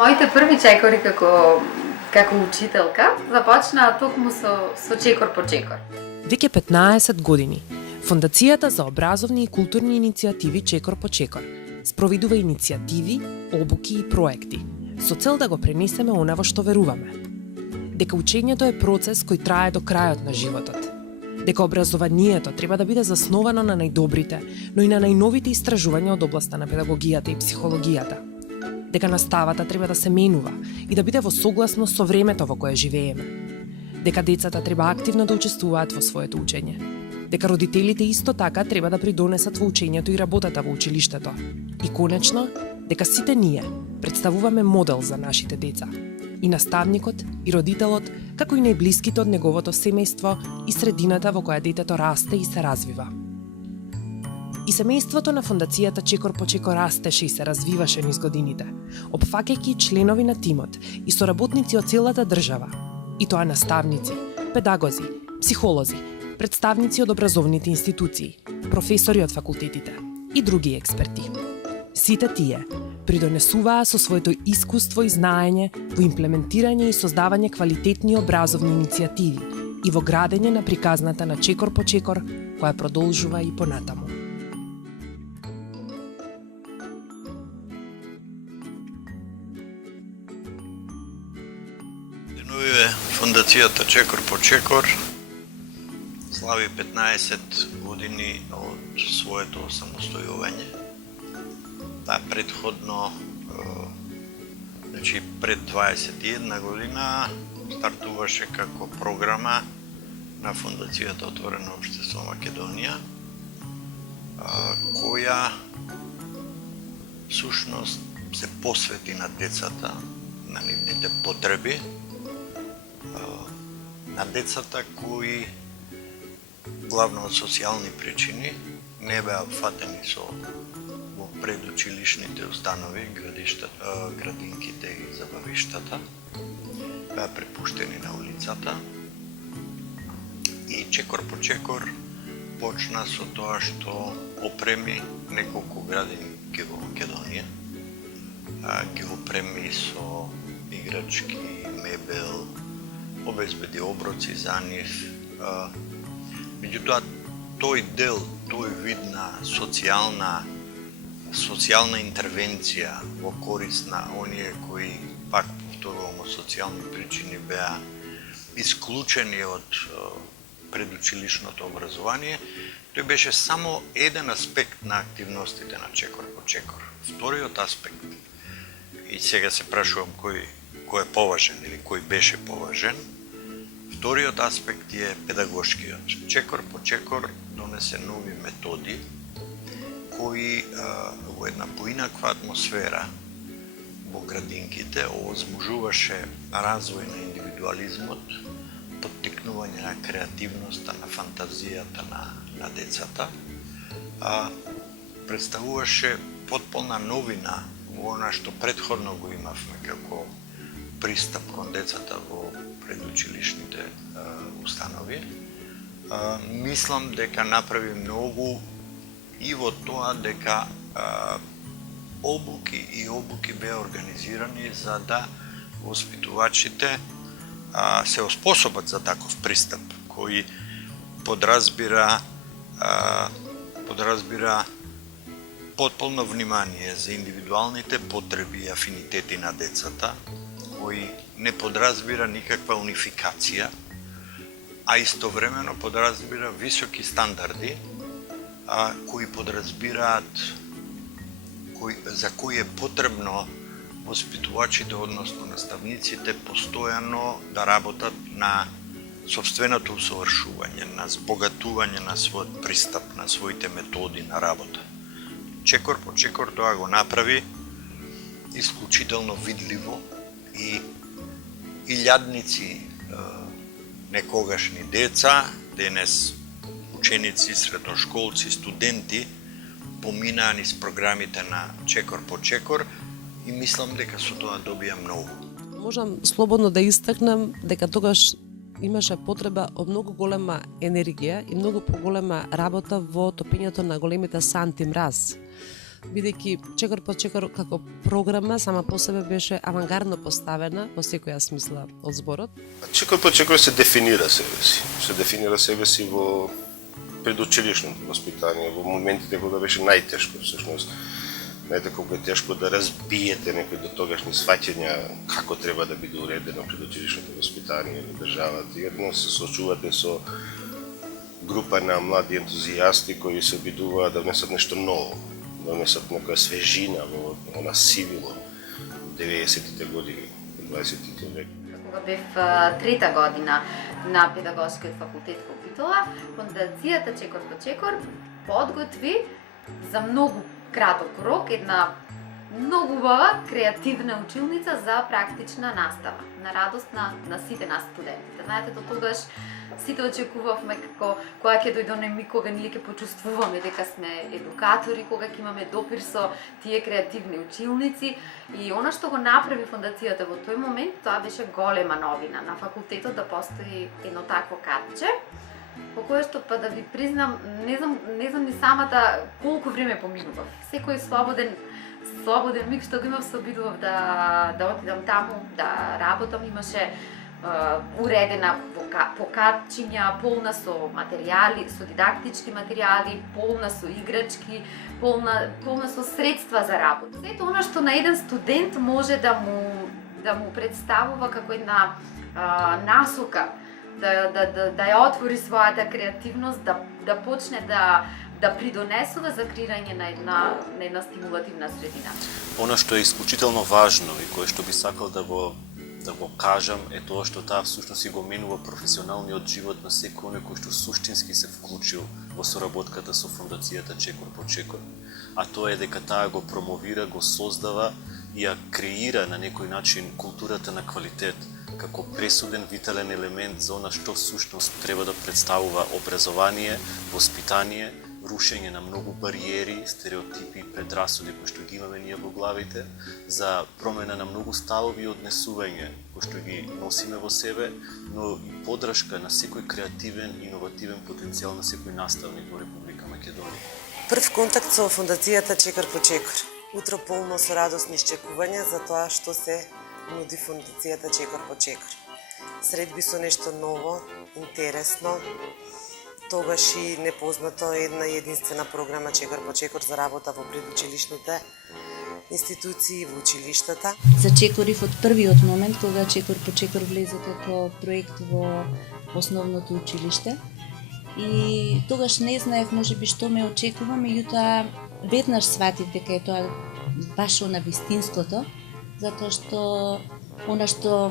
Моите први чекори како учителка започнаа токму со чекор по чекор. Веќе 15 години, Фондацијата за образовни и културни иницијативи Чекор по чекор спроведува иницијативи, обуки и проекти, со цел да го пренесеме она во што веруваме. Дека учењето е процес кој трае до крајот на животот. Дека образованието треба да биде засновано на најдобрите, но и на најновите истражувања од областа на педагогијата и психологијата. Дека наставата треба да се менува и да биде во согласност со времето во кое живееме. Дека децата треба активно да учествуваат во своето учење. Дека родителите исто така треба да придонесат во учењето и работата во училиштето. И конечно, дека сите ние представуваме модел за нашите деца. И наставникот, и родителот, како и најблиските од неговото семејство и средината во која детето расте и се развива. И семејството на Фондацијата Чекор по чекор растеше и се развиваше низ годините, опфаќајќи членови на тимот и соработници од целата држава, и тоа наставници, педагози, психолози, представници од образовните институции, професори од факултетите и други експерти. Сите тие придонесуваа со своето искуство и знаење во имплементирање и создавање квалитетни образовни иницијативи и во градење на приказната на Чекор по чекор, која продолжува и понатаму. Денувиве Фондацијата Чекор по чекор слави 15 години од своето самостојување. Предходно, значи пред 21 година стартуваше како програма на Фондацијата Отворено општество Македонија, која всушност се посвети на децата, на нивните потреби, на децата кои главно од социјални причини не беа фатени со предучилишните установи, градинките и забавиштата, беа препуштени на улицата. И Чекор по чекор почна со тоа што опреми неколку градинки во Македонија. Ги опреми со играчки, мебел, обезбеди оброци за нив. Меѓутоа, тој дел, тој вид на социјална интервенција во корист на оние кои, пак повторувам, од социјални причини беа исклучени од предучилишното образование, тој беше само еден аспект на активностите на Чекор по чекор. Вториот аспект, и сега се прашувам кој е поважен или кој беше поважен, вториот аспект е педагошкиот. Чекор по чекор донесе нови методи кои во една поинаква атмосфера во градинките овозможуваше развој на индивидуализмот, поттикнување на креативноста, на фантазијата на децата, представуваше потполна новина во она што претходно го имавме како пристап кон децата во предучилишните установи. Мислам дека направи многу и во тоа дека обуки беа организирани за да воспитувачите се оспособат за таков пристап, кој подразбира потполно внимание за индивидуалните потреби и афинитети на децата, кој не подразбира никаква унификација, а истовремено подразбира високи стандарди, кои подразбираат, за кои е потребно воспитувачите, односно наставниците, постојано да работат на собственото усовршување, на збогатување на својот пристап, на своите методи на работа. Чекор по чекор тоа го направи исклучително видливо и илјадници некогашни деца, денес ученици, средношколци, студенти, поминаа низ програмите на Чекор по чекор и мислам дека со тоа добија многу. Можам слободно да истакнам дека тогаш имаше потреба од многу голема енергија и многу поголема работа во топењето на големите санти мраз. бидејќи чекор по чекор како програма сама по себе беше авангардно поставена во секоја смисла од зборот. Чекор по чекор се дефинира себе си. Се дефинира себе си во предучилишното воспитание, во моментите кога беше најтешко всушност. Знаете колку е тешко да разбиете некои до тогашни сваќања како треба да биде уредено предучилишното воспитание во државата. Едно се соочувате со група на млади ентузијасти кои се обидуваат да внесат нешто ново, да внесат некоја свежина во она сивило 90-тите години, 20-тите век. Кога бев трета година на педагошкиот факултет во Битола, фондацијата Чекор по чекор подготви за многу краток рок една многу убава креативна училница за практична настава, на радост на сите нас студентите. Знаете, до тогаш сите очекувавме како кога ќе дојде ми, кога ние ќе почувствуваме дека сме едукатори, кога ќе имаме допир со тие креативни училници. И она што го направи фондацијата во тој момент, тоа беше голема новина на факултетот да постои едно такво катче, по кое што, па да ви признам, не знам ни самата колку време поминував. Секој слободен миг што го имав, се обидував да отидам таму, да работам. Имаше уредена покатчиња, полна со материјали, со дидактички материјали, полна со играчки, полна со средства за работа. Сето она што на еден студент може да му представува како една насока, да ја отвори својата креативност, да почне да придонесува за креирање на една стимулативна средина. Она што е исклучително важно и кое што би сакал да го кажам е тоа што таа всушност и го менува професионалниот живот на секој оној кој што суштински се вклучил во соработката со фондацијата Чекор по чекор, а тоа е дека таа го промовира, го создава и ја креира на некој начин културата на квалитет како пресуден витален елемент за она што всушност треба да представува образование, воспитание, рушење на многу бариери, стереотипи, предрасуди кои што ги имаме ние во главите, за промена на многу ставови и однесување кои што ги носиме во себе, но и подршка на секој креативен, иновативен потенцијал на секој наставник во Република Македонија. Прв контакт со фондацијата Чекор по чекор. Утро полно со радосни iščekувања за тоа што се нуди фондацијата Чекор по чекор. Средби со нешто ново, интересно, тогаш и непознато, една единствена програма Чекор по чекор за работа во предучилишните институции во училиштата. Зачекорив од првиот момент кога Чекор по чекор влезе како проект во основното училиште. И тогаш не знаев можеби што ме очекува, меѓутоа веднаш сватив дека е тоа баш на вистинското, затоа што она што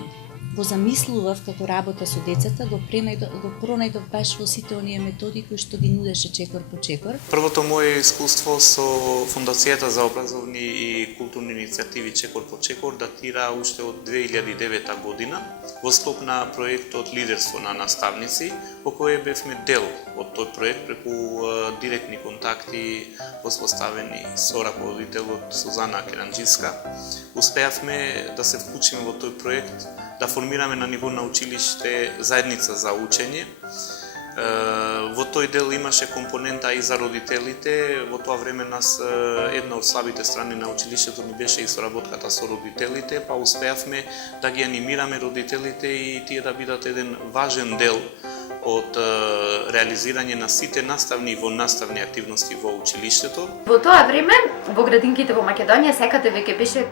го замислував како работа со децата, го пронајдов баш во сите оние методи кои што ги нудеше Чекор по чекор. Првото моје искуство со Фондацијата за образовни и културни иницијативи Чекор по чекор датира уште од 2009 година во склоп на проектот Лидерство на наставници, по кој бевме дел од тој проект преку директни контакти воспоставени со раководителот Сузана Керанџиска. Успеавме да се вклучиме во тој проект, да формираме на ниво на училиште заедница за учење. Во тој дел имаше компонента и за родителите. Во тоа време нас една од слабите страни на училиштето ни беше и соработката со родителите, па успеавме да ги анимираме родителите и тие да бидат еден важен дел од реализирање на сите наставни и наставни активности во училиштето. Во тоа време, во градинките во Македонија секаде веќе беше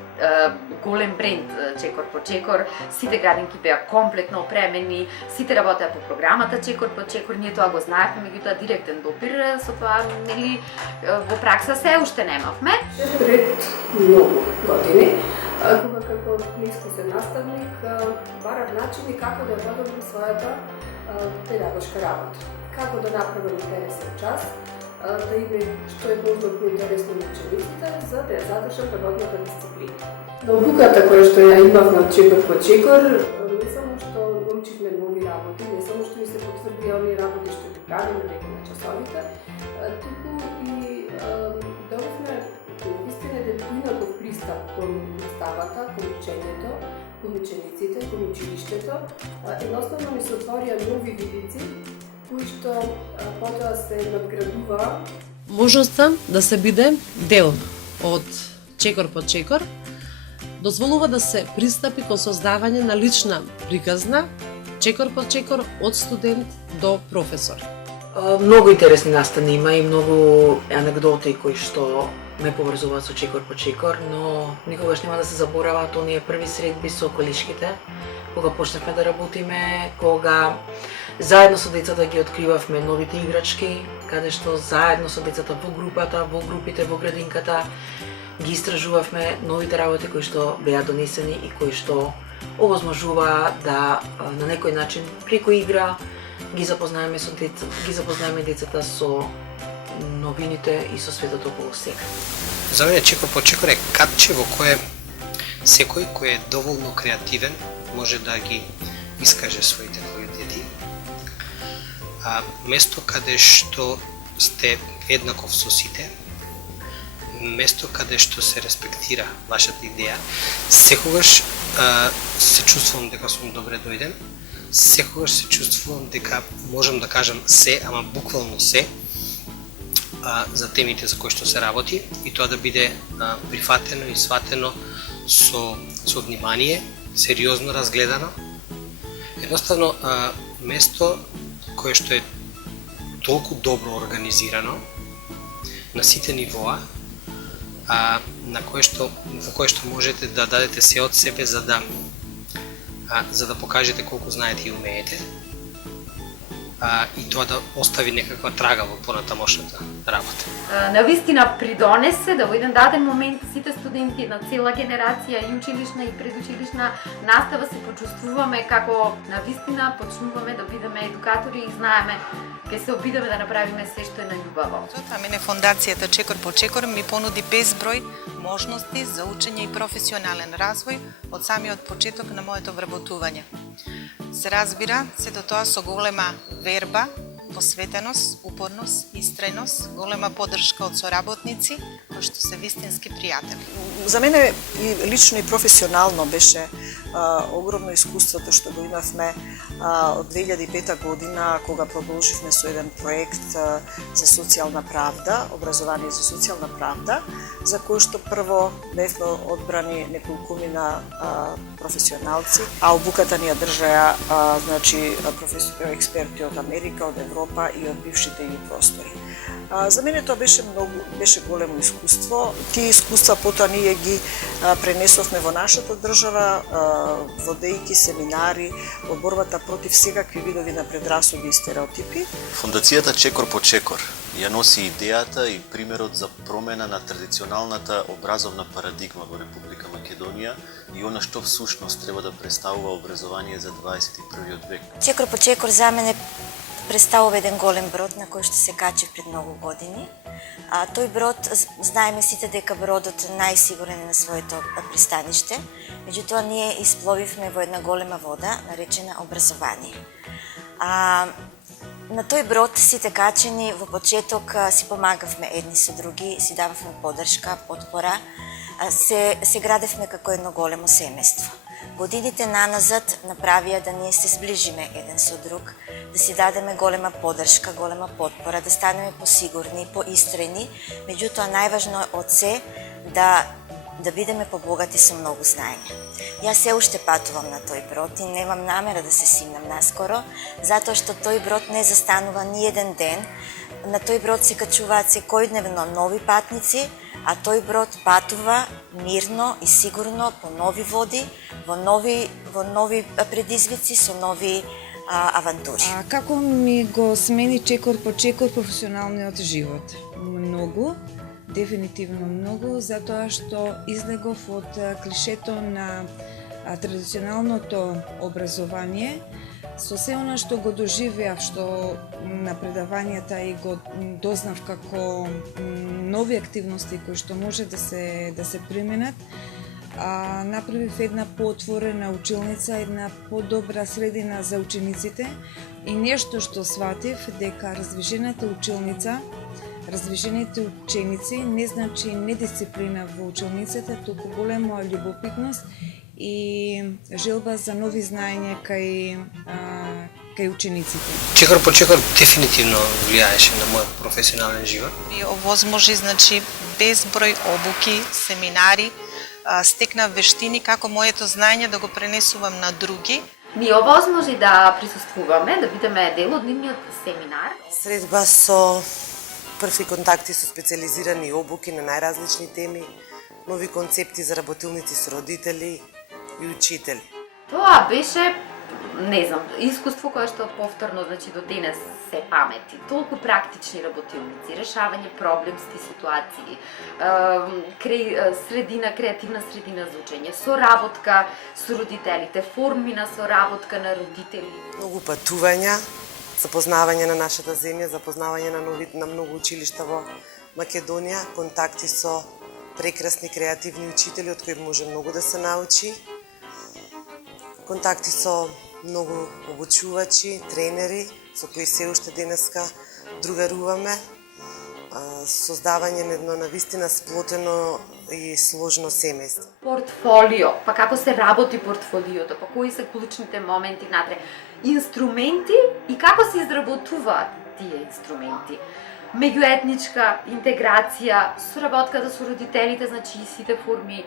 голем бренд Чекор по чекор, сите градинки беа комплетно опремени, сите работеа по програмата Чекор по чекор, ние тоа го знаевме, меѓутоа директен допир со тоа, нели, во пракса се уште немавме. Пред многу години, кога како искусен наставник барав начини како да подобрам својата педагошка работа. Како да направам интересен час, да име што е познатно интересно на учениците, за да ја задржам работната дисциплина. Науката која што ја имав на Чекор по чекор, не само што научивме нови работи, не само што ми се потврди оние работи што ги правиме веќе на часовите, туку и добивме наистина еден пристап кон наставата, кон учењето, кон учениците, кон училиштето. Едноставно ми се отворија нови видици, кои што потоа се надградува. Можноста да се биде дел од Чекор по Чекор дозволува да се пристапи кон создавање на лична приказна Чекор по Чекор од студент до професор. Многу интересни настани има и многу анегдоти кои што ме поврзуваат со Чекор по Чекор, но никогаш нема да се забораваат оние први средби со колишките, кога почнавме да работиме, кога заедно со децата ги откривавме новите играчки, каде што заедно со децата во групата, во групите, во градинката ги истражувавме новите работи кои што беа донесени и кои што овозможува да на некој начин преку игра ги запознаеме децата со новините и со светот околу себе. За мене Чекор по Чекор е капче во кое секој кој е доволно креативен може да ги искаже своите квалитети. Место каде што сте еднаков со сите, место каде што се респектира вашата идеја, секогаш се чувствувам дека сум добре дојден, секогаш се чувствувам дека можам да кажам се, ама буквално се, за темите за кои што се работи и тоа да биде прифатено и сватено со внимание, сериозно разгледано. Едноставно, место кое што е толку добро организирано на сите нивоа, во кое што можете да дадете се од себе за да покажете колку знаете и умеете, и тоа да остави некаква трага во понатамошната работа. Навистина придонесе да во еден даден момент сите студенти на цела генерација и училишна и предучилишна настава се почувствуваме како навистина почнуваме да бидеме едукатори и знаеме ќе се обидеме да направиме се што е најубаво. А мене фондацијата Чекор по Чекор ми понуди безброј можности за учење и професионален развој од самиот почеток на моето вработување. Се разбира, сето тоа со голема верба, посветеност, упорност, истрајност, голема поддршка од соработници, кои што се вистински пријатели. За мене и лично и професионално беше огромно искуството што го имавме од 2005 година, кога продолживме со еден проект за социјална правда, образование за социјална правда, за кој што прво бевме одбрани неколкумина професионалци, а обуката ни ја држаја експерти од Америка, од Европа и од бившите ју простори. За мене тоа беше големо искуство. Тие искуства потоа ние ги пренесовме во нашата држава, водејќи семинари во борбата против секакви видови на предрасуди и стереотипи. Фондацијата Чекор по Чекор ја носи идејата и примерот за промена на традиционалната образовна парадигма во Република Македонија и она што всушност треба да представува образование за 21 век. Чекор по Чекор за мене представува еден голем брод на кој што се качев пред многу години. Тој брод, знаеме сите дека бродот најсигурен е на своето пристаниште, меѓутоа ние испловивме во една голема вода, наречена образование. На тој брод сите качени во почеток си помагавме едни со други, си дававме поддршка, потпора, се градевме како едно големо семејство. Годините наназад направија да ние се сближиме еден со друг, да си дадеме голема поддршка, голема потпора, да станеме посигурни, поистрени, меѓутоа најважно од се да бидеме побогати со многу знаење. Јас се уште патувам на тој брод и немам намера да се симнам наскоро, затоа што тој брод не застанува ни еден ден. На тој брод се качуваат секојдневно нови патници, а тој брод патува мирно и сигурно по нови води, во нови предизвици, со нови авантури. Како ми го смени Чекор по Чекор професионалниот живот? Многу, дефинитивно многу, затоа што излегов од клишето на традиционалното образование, со се она што го доживеав, што на предавањата и го дознав како нови активности кои што може да се применат, направив една поотворена училница, една подобра средина за учениците и нешто што сватив дека развижената училница, развижените ученици не значи недисциплина во училницата, туку голема љубопитност и желба за нови знаења кај учениците. Чекор по чекор дефинитивно влијаеше на мојот професионален живот. И овозможи, значи, безброј обуки, семинари, стекнав вештини како моето знаење да го пренесувам на други. Ни овозможи да присуствуваме, да бидеме дел од нивниот семинар. Средба со први контакти со специализирани обуки на најразлични теми, нови концепти за работилници со родители и учители. Тоа беше, не знам, искуство кое што повторно, значи, до денес се памети. Толку практични работилници, решавање проблемски ситуации, креативна средина за учење, соработка со родителите, форми на соработка на родители. Многу патувања, запознавање на нашата земја, запознавање на многу училишта во Македонија, контакти со прекрасни креативни учители од кои може многу да се научи, контакти со многу обучувачи, тренери, со кои се уште денеска другаруваме, создавање на едно навистина сплотено и сложно семејство. Портфолио, па како се работи портфолиото, па кои се клучните моменти внатре, инструменти и како се изработуваат тие инструменти. Меѓуетничка интеграција, соработката со родителите, значи и сите форми.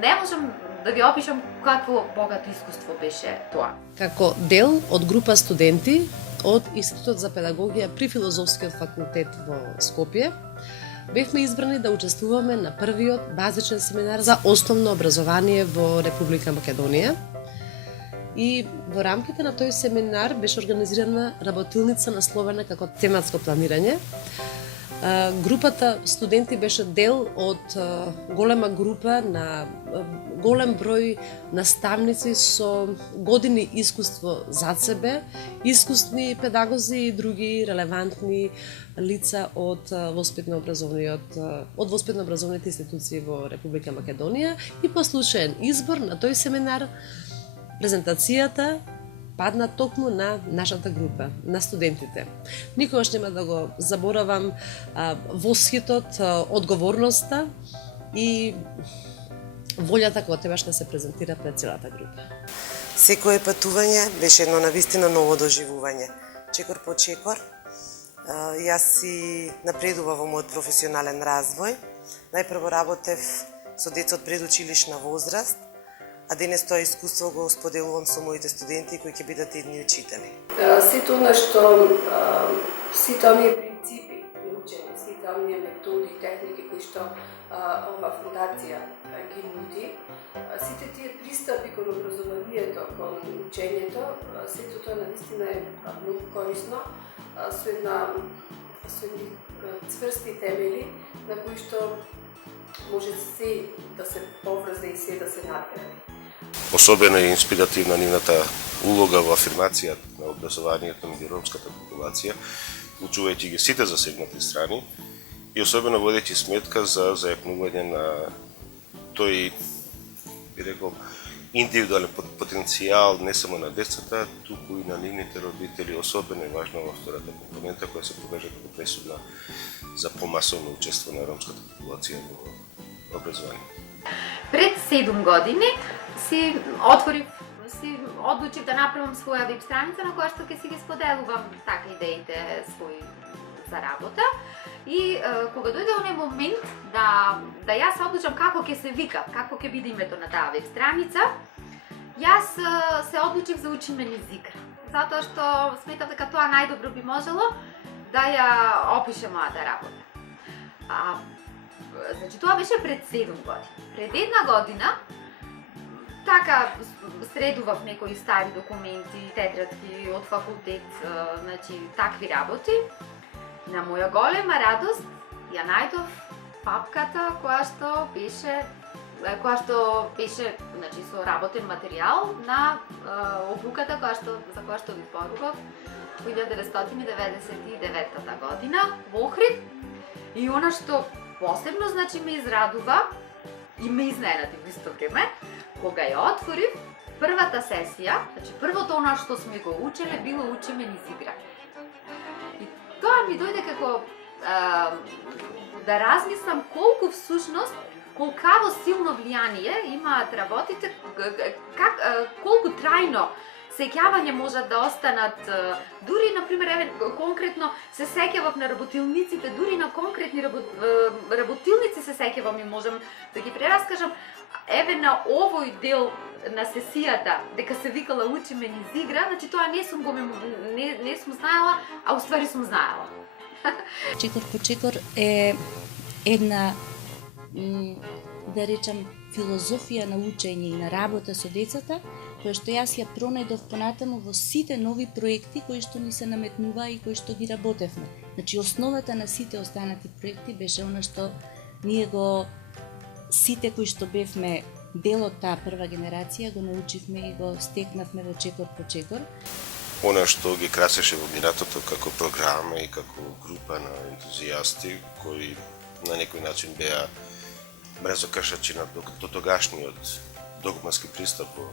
Не можам да ви опишам какво богато искуство беше тоа. Како дел од група студенти од Институтот за педагогија при Филозофскиот факултет во Скопје, бевме избрани да учествуваме на првиот базичен семинар за основно образование во Република Македонија. И во рамките на тој семинар беше организирана работилница насловена како тематско планирање. Групата студенти беше дел од голема група на голем број наставници со години искуство зад себе, искусни педагози и други релевантни лица од воспитно-образовните институции во Република Македонија. И по случаен избор на тој семинар презентацијата падна токму на нашата група, на студентите. Никогаш нема да го заборавам восхитот, одговорноста и волјата која требаше да се презентира пред целата група. Секое патување беше едно навистина ново доживување. Чекор по чекор, јас си напредував во мојот професионален развој. Најпрво работев со деца од предучилишна возраст, а денес тоа искуство го споделувам со моите студенти кои ќе бидат едни учители. Сето она што, сите оние принципи на учење, сите оние методи и техники кои што ова фундација ги нуди, сите тие пристапи кон образованието, кон учењето, сето тоа навистина е многу корисно, со едни цврсти темели на кои што може се да се поврзе и се да се надгради. Особено е инспиративна нивната улога во афирмација на образованието на ромската популација, учувајќи ги сите засегнати страни и особено водејќи сметка за зајакнување на тој, би рекол, индивидуален потенцијал не само на децата, туку и на нивните родители, особено е важно во втората компонента која се покажа како пресудна за помасовно учество на ромската популација во образование. Пред 7 години си одлучив да направам своја веб страница на која што ќе си ги споделувам така идеите своји за работа. И кога дојде оној момент да јас се одлучам како ќе се вика, како ќе биде името на таа веб страница, јас се одлучив за учиме език. Затоа што сметав дека тоа најдобро би можело да ја опише мојата работа. Значи, тоа беше пред 7 години. Пред една година, така средував некои стари документи, тетрадки од факултет, значи, такви работи. На моја голема радост, ја најдов папката која што беше значи, со работен материјал на обуката за која што ви зборував 1999 година во Охрид. И она што посебно, значи, ме израдува и ме изненади во исто време, кога ја отворив, првата сесија, значи првото она што сме го учеле било учиме низ игра. И тоа ми дојде како да размислам колку всушност, колкаво силно влијание имаат работите, колку трајно сеќавања можат да останат дури на пример еве конкретно се сеќавам на работилниците, дури на конкретни работилници се сеќавам и можам да ги прераскажам. Еве на овој дел на сесијата дека се викала Учиме низ игра, значи тоа не сум знаела, а уствари сум знаела. Чекор по чекор е една, да речам, филозофија на учење и на работа со децата, која што јас ја пронајдов понатаму во сите нови проекти кои што ни се наметнуваа и кои што ги работевме. Значи, основата на сите останати проекти беше она што ние го сите кои што бевме дел од таа прва генерација го научивме и го стекнавме во Чекор по чекор. Она што ги красеше во минатото како програма и како група на ентузијасти кои на некој начин беа мрезокршачи на дотогашниот догматски пристап во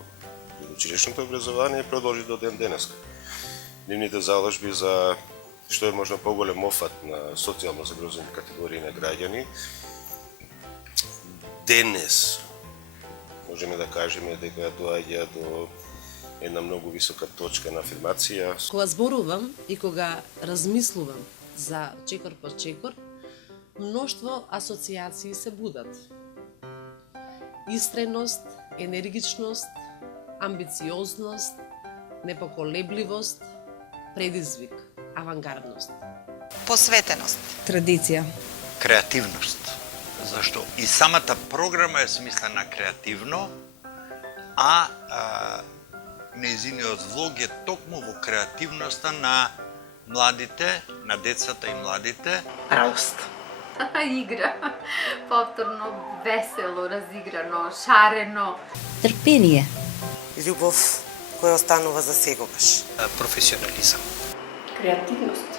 училишното образование продолжи до ден денеска. Нивните заложби за што е можно поголем офат на социјално загрозени категории на граѓани денес можеме да кажеме дека доаѓа до една многу висока точка на афирмација. Кога зборувам и кога размислувам за Чекор по чекор, мноштво асоциации се будат. Истреност, енергичност, амбициозност, непоколебливост, предизвик, авангардност. Посветеност. Традиција. Креативност. Зашто и самата програма е смислена креативно, а нејзиниот влог е токму во креативноста на младите, на децата и младите. Радост. Игра. Повторно, весело, разиграно, шарено. Трпение. Љубов која останува за секогаш. Професионализам. Креативност.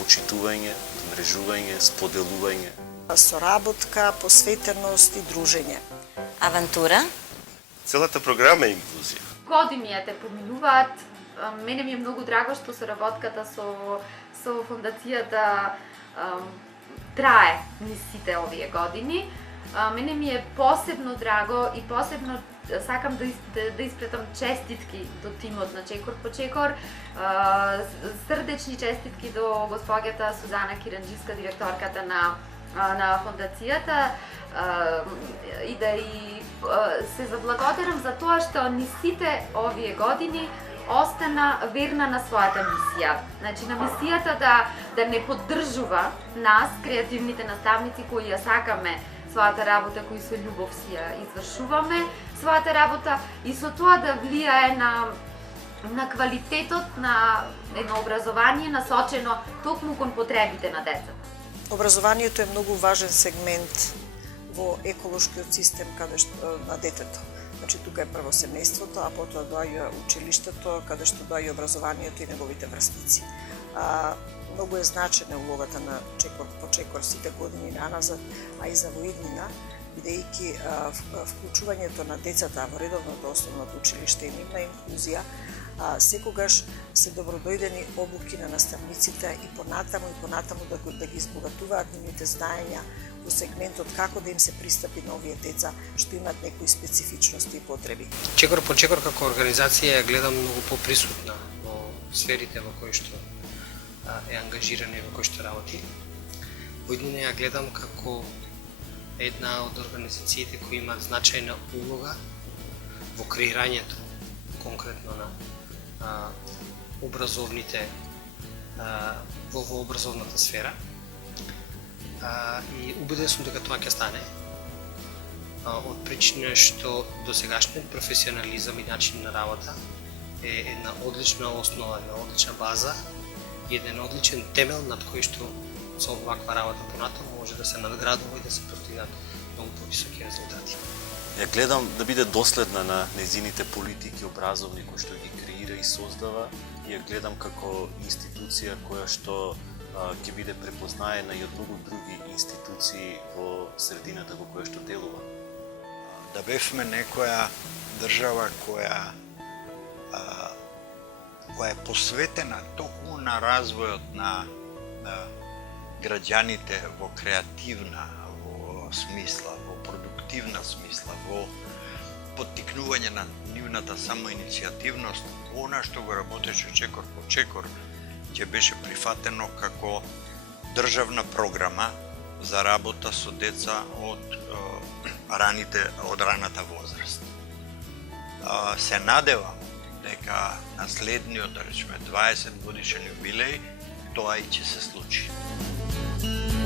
Почитување, мрежување, споделување. Соработка, посветеност и дружење. Авантура. Целата програма е инклузија. Годините поминуваат. Мене ми е многу драго што соработката со фондацијата трае низ сите овие години. Мене ми е посебно драго и посебно сакам да испретам честитки до тимот на Чекор по чекор. Срдечни честитки до госпоѓата Сузана Киранџиска, директорката на фондацијата, и да се заблагодарам за тоа што ни сите овие години остана верна на својата мисија. Значи, на мисијата да не поддржува нас, креативните наставници, кои ја сакаме својата работа, кои со љубов си ја извршуваме својата работа, и со тоа да влијае на квалитетот на едно образование насочено токму кон потребите на децата. Образованието е многу важен сегмент во еколошкиот систем на детето. Значи, тука е прво семејството, а потоа доаѓа училиштето, каде што доаѓа образованието и неговите врсници. Многу е значена улогата на Чекор по чекор сите години наназад, а и за воиднина, бидејќи вклучувањето на децата во редовното основното училиште и нивна инклузија секогаш се добродојдени обуки на наставниците и понатаму да ги избогатуваат нивните знаења во сегментот како да им се пристапи на овие деца што имаат некои специфичности и потреби. Чекор по чекор како организација ја гледам многу поприсутна во сферите во кои што е ангажирана и во кои што работи. Воиднина ја гледам како една од организациите кои имаат значајна улога во креирањето конкретно на образовните во образовната сфера. И убеден сум дека тоа ќе стане од причина што досегашниот професионализам и начин на работа е една одлична основа, една одлична база и еден одличен темел над кој што со оваква работа понатаму може да се надградува и да се постигнат многу повисоки резултати. Ја гледам да биде доследна на нејзините политики образовни кои што ги креира и создава, и ја гледам како институција која што ќе биде препознаена и од многу други институции во средината во која што делува. Да бевме некоја држава која е посветена токму на развојот на граѓаните во креативна во смисла, во продуктивна смисла, во поттикнување истакнување на нивната самоиницијативност, она што го работеше чекор по чекор, ќе беше прифатено како државна програма за работа со деца од раната возраст. Се надевам дека на следниот, да речеме, 20 годишен јубилеј, тоа и ќе се случи.